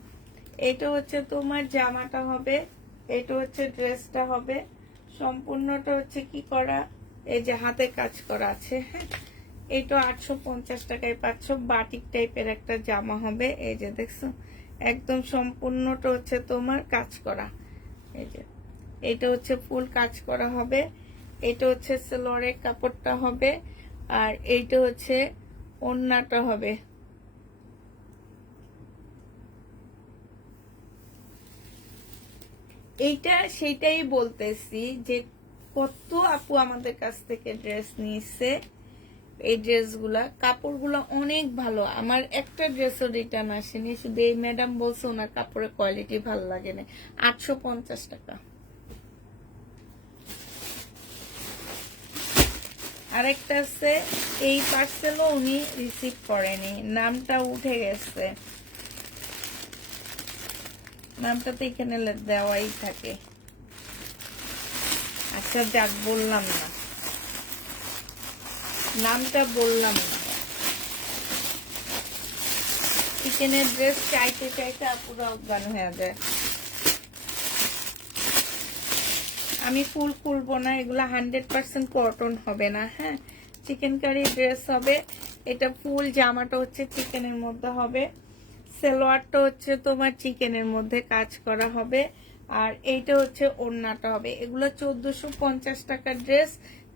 এটা হচ্ছে তোমার জামাটা হবে, এটা হচ্ছে ড্রেসটা হবে। সম্পূর্ণটা হচ্ছে কি করা, এই যে হাতে কাজ করা আছে। হ্যাঁ, এটা 850 টাকায় পাচ্ছ। বাটিক টাইপের একটা জামা হবে, এই যে দেখছো, একদম সম্পূর্ণটা হচ্ছে তোমার কাজ করা। এই যে এটা হচ্ছে ফুল কাজ করা হবে। এটা হচ্ছে সালোয়ারের কাপড়টা হবে, আর এইটা হচ্ছে ওড়নাটা হবে। এইটা সেটাই বলতেছি যে কত আপু আমাদের কাছ থেকে ড্রেস নিয়েছে। এই ড্রেসগুলা কাপড়গুলো অনেক ভালো, আমার একটা ড্রেসও রিটার্ন আসেনি। শুধু এই ম্যাডাম বলছে ওনার কাপড়ের কোয়ালিটি ভালো লাগে না। 850 টাকা। আরেকটা আছে, এই পার্সেলও উনি রিসিভ করেনি, নামটা উঠে গেছে। নামটা তো এখানে দেওয়াই থাকে। আচ্ছা যাক, বললাম না, নামটা বললাম না। চিকেনের ড্রেস চাইতে চাইতে পুরো অজ্ঞান হয়ে যায়। আমি ফুল খুলবো না, এগুলা 100% কটন হবে না। হ্যাঁ, চিকেন কারি ড্রেস হবে। এটা ফুল জামাটা হচ্ছে চিকেনের মধ্যে হবে, সালোয়ারটা হচ্ছে তোমার চিকেনের মধ্যে কাজ করা হবে, আর এইটা হচ্ছে ওড়নাটা হবে। এগুলো 1450 টাকার ড্রেস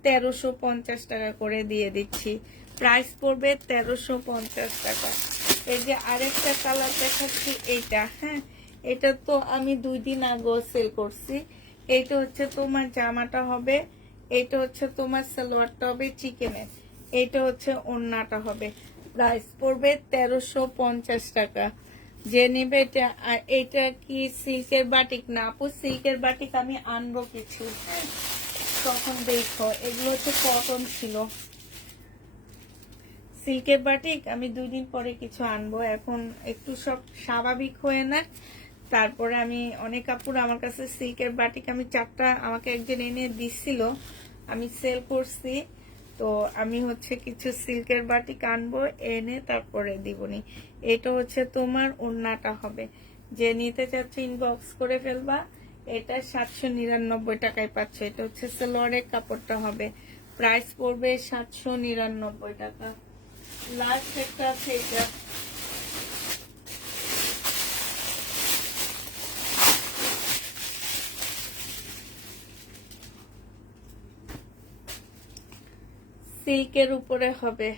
1350 টাকা করে দিয়ে দিচ্ছি। প্রাইস পড়বে 1350 টাকা। এই যে আরেকটা কালার দেখাচ্ছি এইটা। হ্যাঁ, এটা তো আমি 2 দিন আগে সেল করছি। এইটা হচ্ছে তোমার জামাটা হবে, এইটা হচ্ছে তোমার সালোয়ারটা হবে চিকেনের, এইটা হচ্ছে ওড়নাটা হবে। প্রাইস পড়বে 1350 টাকা। যে নেবে এটা। আর এটা কি সিল্কের বাটিক না আপু? সিল্কের বাটিক আমি আনবো কিছু, হ্যাঁ তখন দেখো। এগুলো হচ্ছে কটন ছিল, সিল্কের বাটিক আমি 2 দিন পরে কিছু আনবো। এখন একটু সব স্বাভাবিক হয়ে না, তারপরে আমি অনেক কাপড় আমার কাছে সিল্কের বাটিক আমি 4টা আমাকে একজন এনে দিছিল, আমি সেল করছি। তো আমি হচ্ছে কিছু সিল্কের বাটিক আনবো, এনে তারপরে দিবনি। এটা হচ্ছে তোমার ওড়নাটা হবে। যে নিতে চাচ্ছে ইনবক্স করে ফেলবা। এটা 799 টাকায় পাচ্ছ। এটা হচ্ছে সালোয়ারের কাপড়টা হবে। প্রাইস পড়বে 799 টাকা। লাস্ট একটা আছে এটা, সিল্কের উপরে হবে।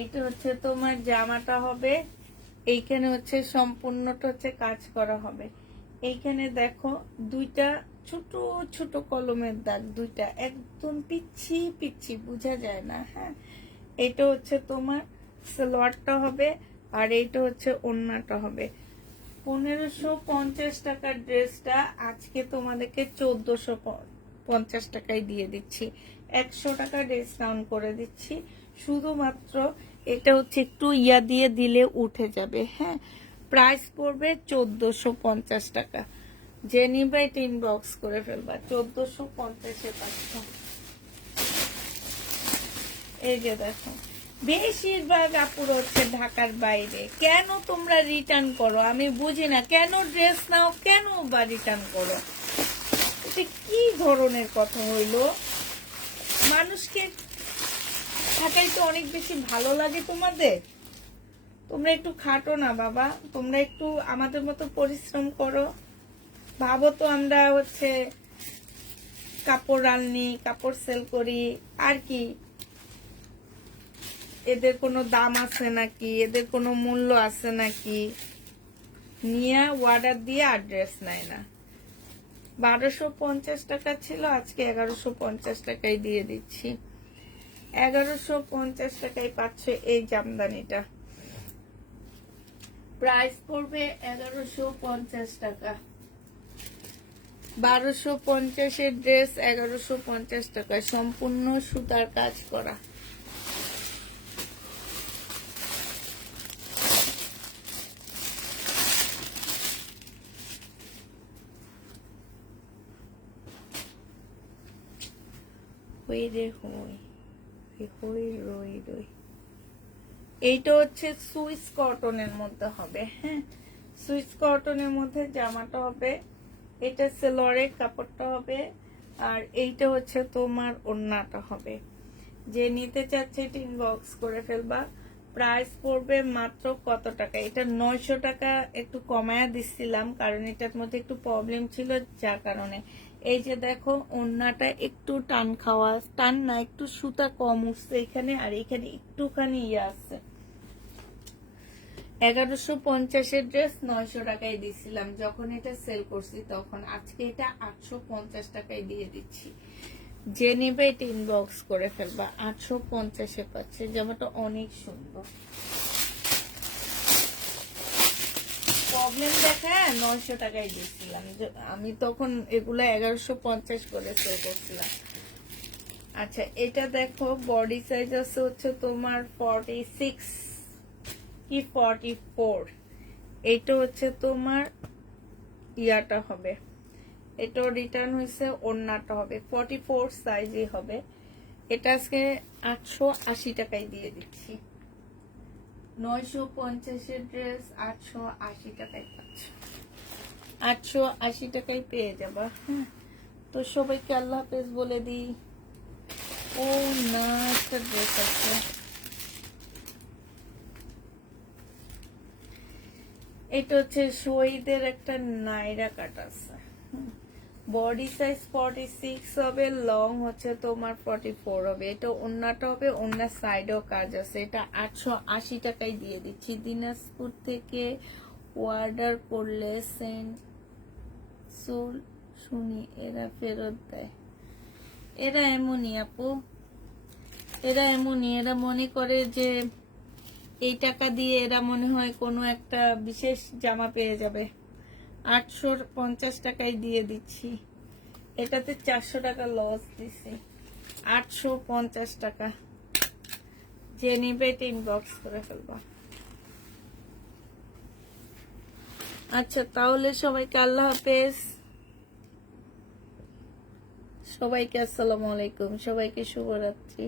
এইটা হচ্ছে তোমার জামাটা হবে, এইখানে হচ্ছে সম্পূর্ণটা হচ্ছে কাজ করা হবে। এইখানে দেখো 2টা ছোট ছোট কলমের দাগ, 2টা একদম পিচ্ছি পিচ্ছি, বোঝা যায় না। হ্যাঁ, এটা হচ্ছে তোমার সালোয়ারটা হবে, আর এইটা হচ্ছে ওড়নাটা হবে। 1550 টাকার ড্রেসটা আজকে তোমাদেরকে 1450 টাকায় দিয়ে দিচ্ছি। 100 টাকা ডিসকাউন্ট করে দিচ্ছি। শুধুমাত্র এটা হচ্ছে একটু ইয়া দিয়ে দিলে উঠে যাবে। হ্যাঁ, প্রাইস পড়বে 1450 টাকা। যে নিবে এটা ইনবক্স করে ফেলবা। 1450-এ পাচ্ছ। এই যে দেখো, বেশিরভাগ আপুর হচ্ছে ঢাকার বাইরে। কেন তোমরা রিটার্ন করো আমি বুঝি না। কেন ড্রেস নাও, কেন বা রিটার্ন করো? এটা কি ধরনের কথা হইলো? মানুষকে খাটাই তো অনেক বেশি ভালো লাগে তোমাদের। তোমরা একটু খাটো না বাবা, তোমরা একটু আমাদের মতো পরিশ্রম করো। ভাবো তো আমরা হচ্ছে কাপড় আননি, কাপড় সেল করি, আর কি এদের কোনো দাম আছে নাকি, এদের কোনো মূল্য আছে নাকি? নিয়ে অর্ডার দিয়ে অ্যাড্রেস নেয় না। 1250 টাকা ছিল, আজকে 1150 টাকায় দিয়ে দিচ্ছি। 1150 টাকায় পাচ্ছ এই জামদানিটা। প্রাইস পড়বে 1150 টাকা। 1250-এর ড্রেস 1150 টাকা, সম্পূর্ণ সুতার কাজ করা। এইটা হচ্ছে সুইস কটনের মধ্যে হবে। হ্যাঁ, সুইস কটনের মধ্যে জামাটা হবে, এটা সালোয়ারের কাপড়টা হবে, আর এইটা হচ্ছে তোমার ওড়নাটা হবে। যে নিতে চাচ্ছে এটা ইনবক্স করে ফেলবা। প্রাইস পড়বে মাত্র কত টাকা? এটা 900 টাকা একটু কমায়া দিচ্ছিলাম, কারণ এটার মধ্যে একটু প্রবলেম ছিল, যার কারণে। এই যে দেখো, ওড়নাটা একটু টান খাওয়া, টান না, একটু সুতা কম উঠছে এখানে, আর এখানে একটুখানি ইয়ে আছে। 1150-এর ড্রেস 900 টাকায় দিছিলাম যখন এটা সেল করছি তখন। আজকে এটা 850 টাকায় দিয়ে দিচ্ছি। যে নেবে এটা ইনবক্স করে ফেলবা। 850-এ পাচ্ছে, জামাটা অনেক সুন্দর। প্রবলেম দেখা 900 টাকায় দিচ্ছিলাম, আমি তখন এগুলা 1150 করে সেল করছিলাম। আচ্ছা এটা দেখো বডি সাইজ আছে হচ্ছে তোমার 46 কি 44, এটা হচ্ছে তোমার ইয়াটা হবে, এটাও রিটার্ন হয়েছে, ওড়নাটা হবে 44 সাইজই হবে। এটা আজকে 880 টাকায় দিয়ে দিচ্ছি, 950 এর ড্রেস 880 টাকায় পাচ্ছ, 880 টাকায় পেয়ে যাবা। হ্যাঁ, তো সবাইকে আল্লাহ হাফেজ বলে দিই। ও না, একটা ড্রেস আছে, এটা হচ্ছে শহীদের একটা নাইরা কাট আছে, বডি সাইজ 46 হবে, লং হচ্ছে তোমার 44 হবে, এটা ওন্নাটা হবে, ওন্নার সাইডেও কাজ আছে। এটা 880 টাকায় দিয়ে দিচ্ছি। দিনাজপুর থেকে অর্ডার করলে শুনি এরা ফেরত দেয়, এরা এমনই আপু, এরা এমনই, এরা মনে করে যে এই টাকা দিয়ে এরা মনে হয় কোনো একটা বিশেষ জামা পেয়ে যাবে। 850 টাকায় দিয়ে দিচ্ছি, এটাতে 400 টাকা লস দিছি, 850 টাকা। যে নিবে এটা ইনবক্স করে ফেলবা। আচ্ছা তাহলে সবাইকে আল্লাহ হাফেজ, সবাইকে আসসালামু আলাইকুম, সবাইকে শুভরাত্রি।